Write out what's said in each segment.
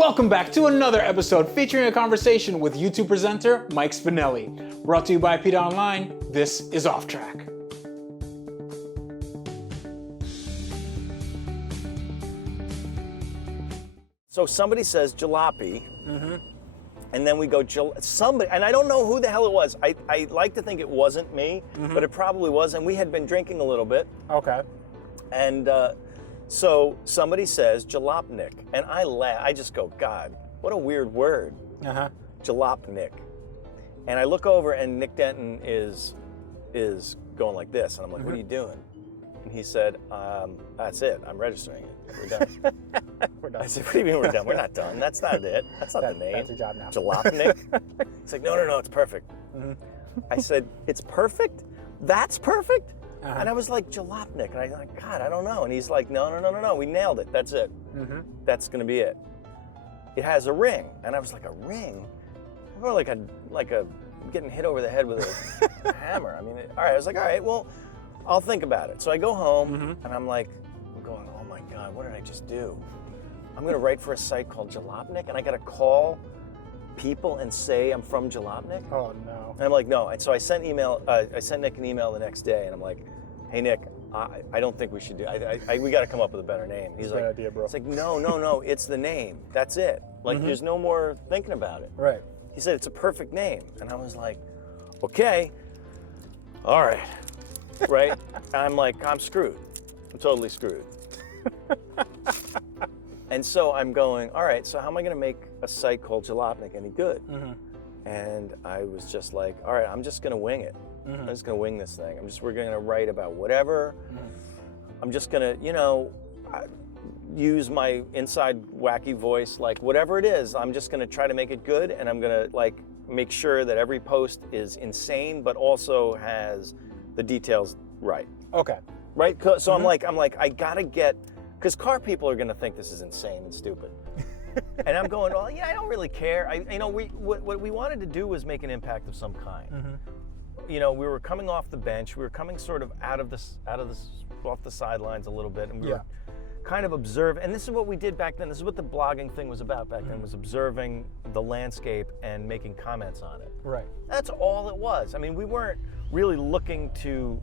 Welcome back to another episode featuring a conversation with YouTube presenter Mike Spinelli. Brought to you by APiDA Online, this is Offtrack. So somebody says jalopy, and then we go somebody, and I don't know who the hell it was. I like to think it wasn't me, but it probably was, and we had been drinking a little bit. Okay. And so somebody says Jalopnik, and I laugh. I just go, God, what a weird word. Jalopnik. And I look over, and Nick Denton is going like this, and I'm like, what are you doing? And he said, that's it. I'm registering it. We're done. We're done. I said, what do you mean we're done? We're not done. That's not it. That's not the name. That's your job now. Jalopnik? He's like, no, it's perfect. I said, it's perfect? That's perfect? And I was like, Jalopnik. And I'm like, God, I don't know. And he's like, no. We nailed it. That's it. That's going to be it. It has a ring. And I was like, a ring? I felt like a getting hit over the head with a hammer. I mean, all right. I was like, all right, well, I'll think about it. So I go home, and I'm going, oh my God, what did I just do? I'm going to write for a site called Jalopnik, and I got to call people and say I'm from Jalopnik. Oh no. And I'm like, no. And so I sent Nick an email the next day, and I'm like, hey Nick, I don't think we should do. We got to come up with a better name. He's like, good idea, bro. It's like, no, it's the name. That's it. Like, there's no more thinking about it. Right. He said it's a perfect name, and I was like, okay, all right, right. I'm like, I'm screwed. I'm totally screwed. And so I'm going, all right, so how am I going to make a site called Jalopnik any good? And I was just like, all right, I'm just going to wing it. I'm just going to wing this thing. We're going to write about whatever. I'm just going to, use my inside wacky voice, like whatever it is, I'm just going to try to make it good, and I'm going to make sure that every post is insane, but also has the details right. Okay. Right? So I'm like, I got to get, because car people are going to think this is insane and stupid. And I'm going, well, yeah, I don't really care. What we wanted to do was make an impact of some kind. We were coming off the bench. We were coming sort of off the sidelines a little bit, and we were kind of observing. And this is what we did back then. This is what the blogging thing was about back then, was observing the landscape and making comments on it. Right. That's all it was. I mean, we weren't really looking to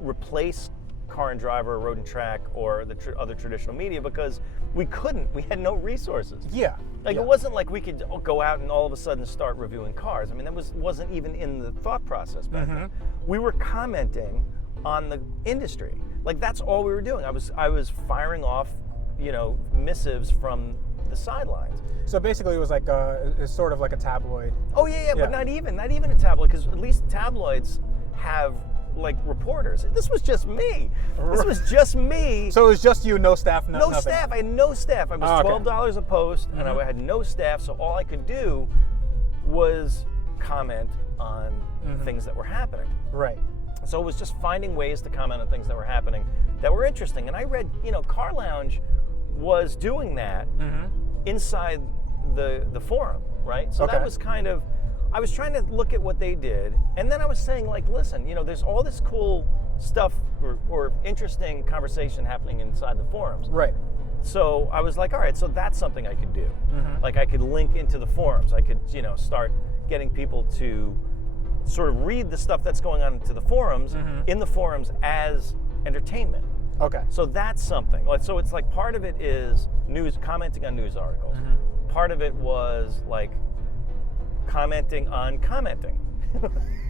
replace Car and Driver, Road and Track, or the other traditional media, because we couldn't. We had no resources. Yeah. It wasn't like we could go out and all of a sudden start reviewing cars. I mean, that wasn't even in the thought process back then. We were commenting on the industry. Like, that's all we were doing. I was firing off, missives from the sidelines. So basically, it was like it's sort of like a tabloid. Oh yeah, but not even a tabloid, because at least tabloids have reporters. This was just me. This was just me. So it was just you, no staff, no nothing. staff. I had no staff. I was $12 a post, and I had no staff. So all I could do was comment on things that were happening. Right. So it was just finding ways to comment on things that were happening that were interesting. And I read, Car Lounge was doing that inside the forum, right? So that was kind of, I was trying to look at what they did, and then I was saying, listen, there's all this cool stuff or interesting conversation happening inside the forums. Right. So I was like, all right, so that's something I could do. Like, I could link into the forums. I could, start getting people to sort of read the stuff that's going on into the forums, in the forums as entertainment. Okay. So that's something. So it's like, part of it is commenting on news articles. Part of it was commenting on commenting.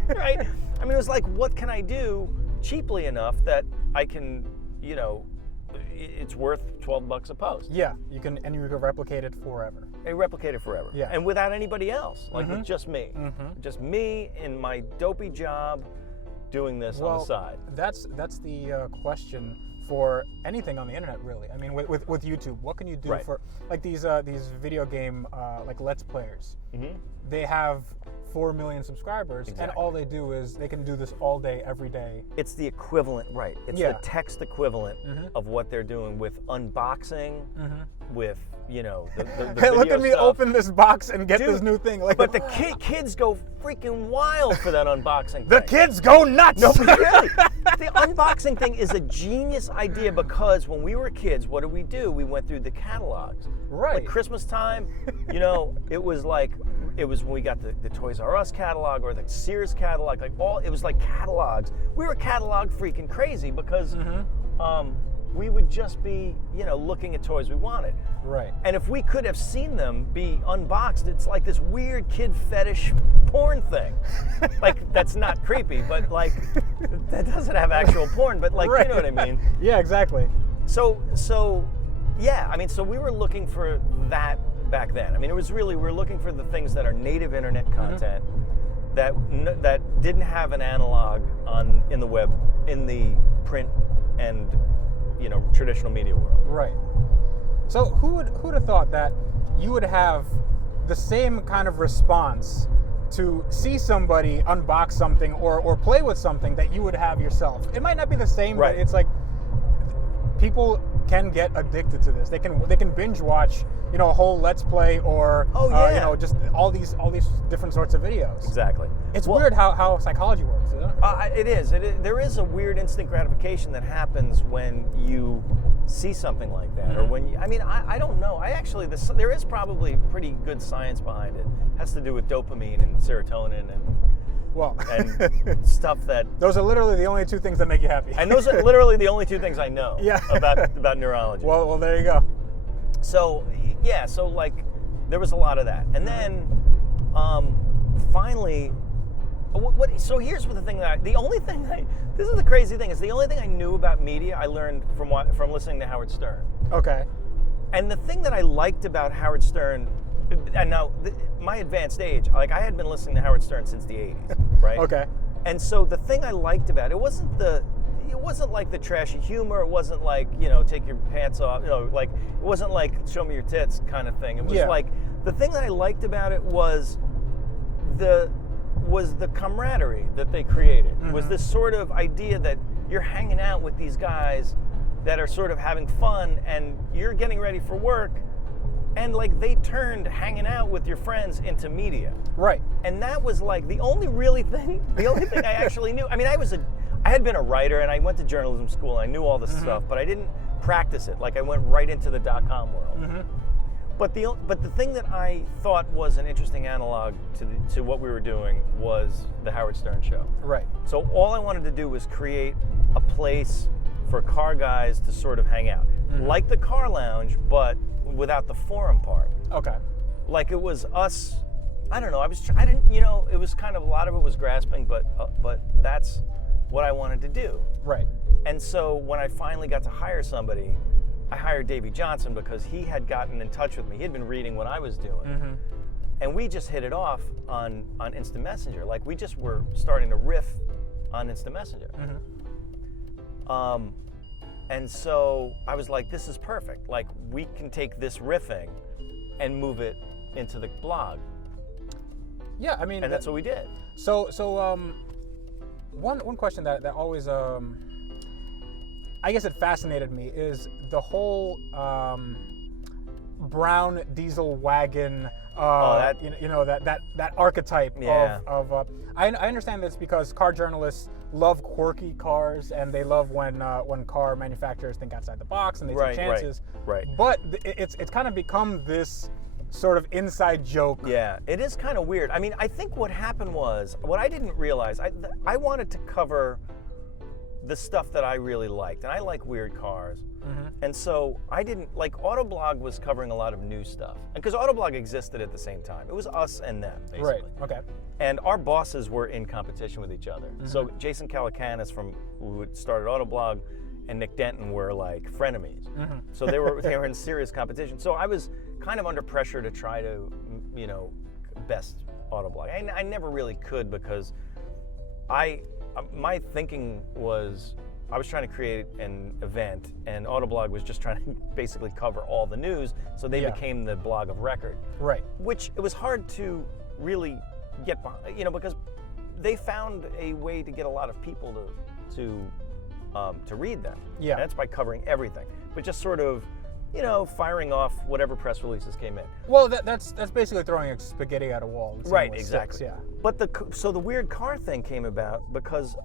Right? I mean, it was like, what can I do cheaply enough that I can, it's worth $12 a post. Yeah, you can replicate it forever. Replicate it forever. Yeah. And without anybody else, with just me. Just me in my dopey job doing this on the side. That's the question for anything on the internet, really. I mean, with YouTube, what can you do for these video game Let's Players? They have 4 million subscribers, and all they do is they can do this all day, every day. It's the equivalent, right? It's the text equivalent of what they're doing with unboxing, with the hey, look video at me stuff. open this box and get this new thing. But the kids go freaking wild for that unboxing. The kids go nuts. No, but really, the unboxing thing is a genius idea because when we were kids, what did we do? We went through the catalogs. Right. Like Christmas time, you know, it was when we got the Toys R Us catalog or the Sears catalog, it was like catalogs. We were catalog freaking crazy because we would just be, you know, looking at toys we wanted. Right. And if we could have seen them be unboxed, it's like this weird kid fetish porn thing. Like, that's not creepy, but like, that doesn't have actual porn, but like, right. You know what I mean? Yeah, exactly. So yeah, I mean, so we were looking for that back then. I mean, we were looking for the things that are native internet content that didn't have an analog in the web, in the print and, you know, traditional media world. Right. So who'd have thought that you would have the same kind of response to see somebody unbox something or play with something that you would have yourself? It might not be the same, right. But it's like people can get addicted to this. They can binge watch, you know, a whole Let's Play or you know, just all these different sorts of videos. Exactly. It's weird how psychology works, isn't it? It is. There is a weird instant gratification that happens when you see something like that, or when you, I don't know. There is probably pretty good science behind it. It has to do with dopamine and serotonin and stuff that. Those are literally the only two things that make you happy. And those are literally the only two things I know about neurology. Well, there you go. So yeah, so like there was a lot of that, and then finally. So here's the thing this is the crazy thing, is the only thing I knew about media I learned from listening to Howard Stern. Okay. And the thing that I liked about Howard Stern, and now my advanced age, like I had been listening to Howard Stern since the 80s, right? Okay. And so the thing I liked about it wasn't like the trashy humor, it wasn't like, you know, take your pants off, you know, like it wasn't like show me your tits kind of thing. It was like the thing that I liked about it was the camaraderie that they created. Was this sort of idea that you're hanging out with these guys that are sort of having fun and you're getting ready for work, and like they turned hanging out with your friends into media. Right. And that was like the only thing I actually knew. I mean, I had been a writer and I went to journalism school and I knew all this stuff, but I didn't practice it. Like I went right into the .com world. But the thing that I thought was an interesting analog to what we were doing was the Howard Stern show. Right. So all I wanted to do was create a place for car guys to sort of hang out, like the car lounge, but without the forum part. Okay. Like it was us. I don't know. I didn't. You know, it was kind of a lot of it was grasping, but that's what I wanted to do. Right. And so when I finally got to hire somebody, I hired Davey Johnson because he had gotten in touch with me. He had been reading what I was doing. And we just hit it off on Instant Messenger. Like we just were starting to riff on Instant Messenger. And so I was like, this is perfect. Like we can take this riffing and move it into the blog. Yeah, I mean, and that's what we did. So one question that always I guess it fascinated me is the whole brown diesel wagon. That archetype of I understand this because car journalists love quirky cars and they love when car manufacturers think outside the box and they take chances. Right. But it's kind of become this sort of inside joke. Yeah, it is kind of weird. I mean, I think what happened was, what I didn't realize, I wanted to cover the stuff that I really liked, and I like weird cars. And so I didn't, like, Autoblog was covering a lot of new stuff. And because Autoblog existed at the same time. It was us and them, basically. Right, okay. And our bosses were in competition with each other. So Jason Calacanis, who started Autoblog, and Nick Denton were like frenemies. So they were in serious competition. So I was kind of under pressure to try to, you know, best Autoblog. I never really could because my thinking was I was trying to create an event, and Autoblog was just trying to basically cover all the news, so they became the blog of record. Right. Which it was hard to really get behind, you know, because they found a way to get a lot of people to read them. Yeah. And that's by covering everything, but just sort of, you know, firing off whatever press releases came in. Well, that's basically throwing spaghetti at a wall. Right, exactly. Sticks, yeah. But so the weird car thing came about because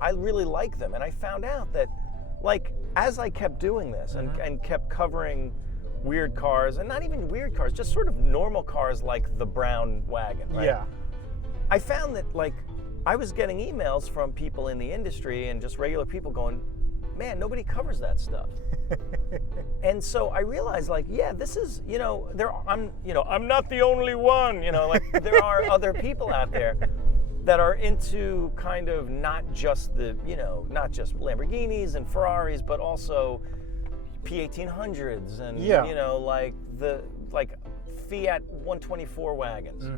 I really like them. And I found out that, like, as I kept doing this and kept covering weird cars, and not even weird cars, just sort of normal cars like the brown wagon, right? Yeah. I found that, like, I was getting emails from people in the industry and just regular people going, man, nobody covers that stuff. And so I realized, like, yeah, this is, I'm not the only one, like there are other people out there that are into kind of not just Lamborghinis and Ferraris, but also P1800s and, like Fiat 124 wagons.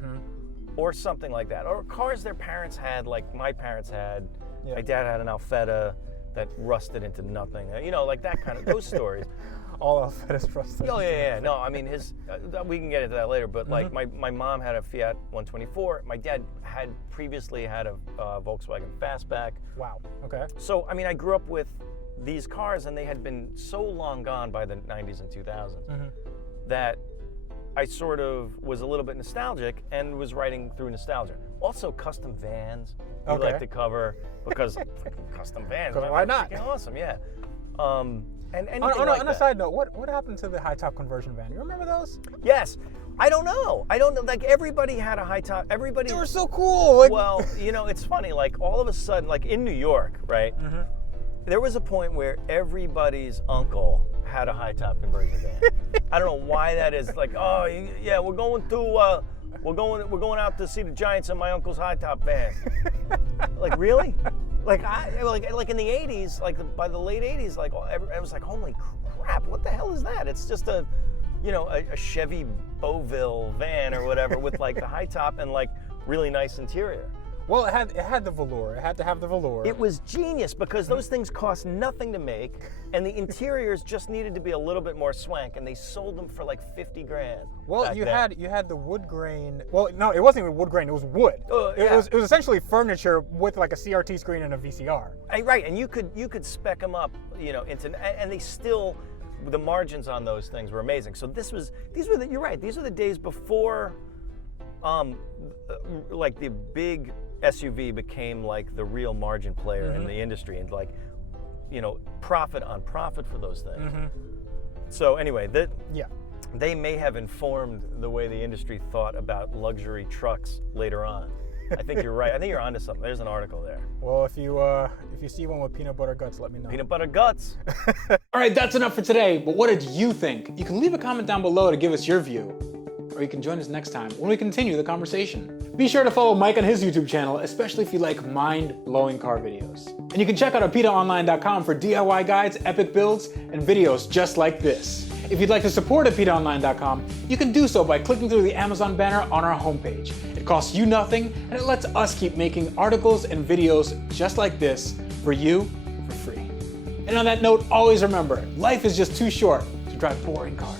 Or something like that, or cars their parents had, like my parents had. Yeah. My dad had an Alfetta that rusted into nothing. Like that kind of those stories. All Alfettas rusted. Oh yeah. No, I mean we can get into that later. But like my mom had a Fiat 124. My dad had previously had a Volkswagen Fastback. Wow. Okay. So I mean, I grew up with these cars, and they had been so long gone by the 90s and 2000s that I sort of was a little bit nostalgic and was writing through nostalgia. Also, custom vans we like to cover because custom vans. Why not? Awesome, yeah. And on a side note, what happened to the high top conversion van? You remember those? Yes. I don't know. Like everybody had a high top. Everybody. They were so cool. Like... Well, it's funny. Like all of a sudden, like in New York, right? There was a point where everybody's uncle had a high top conversion van. I don't know why that is. Like, oh yeah, we're going out to see the Giants in my uncle's high top van. Like really? Like in the 80s, like by the late 80s, like I was like, holy crap, what the hell is that? It's just a Chevy Beauville van or whatever with like the high top and like really nice interior. Well, it had the velour. It had to have the velour. It was genius because those things cost nothing to make, and the interiors just needed to be a little bit more swank, and they sold them for like $50,000. Well, you had the wood grain. Well, no, it wasn't even wood grain. It was wood. It was essentially furniture with like a CRT screen and a VCR. Right, and you could spec them up, and they still. The margins on those things were amazing. So you're right. These are the days before, like the big SUV became like the real margin player in the industry, and like, profit on profit for those things. So anyway, they may have informed the way the industry thought about luxury trucks later on. I think you're right. I think you're onto something. There's an article there. Well, if you see one with peanut butter guts, let me know. Peanut butter guts. All right, that's enough for today. But what did you think? You can leave a comment down below to give us your view. Or you can join us next time when we continue the conversation. Be sure to follow Mike on his YouTube channel, especially if you like mind-blowing car videos. And you can check out APiDAonline.com for DIY guides, epic builds, and videos just like this. If you'd like to support APiDAonline.com, you can do so by clicking through the Amazon banner on our homepage. It costs you nothing, and it lets us keep making articles and videos just like this for you for free. And on that note, always remember, life is just too short to drive boring cars.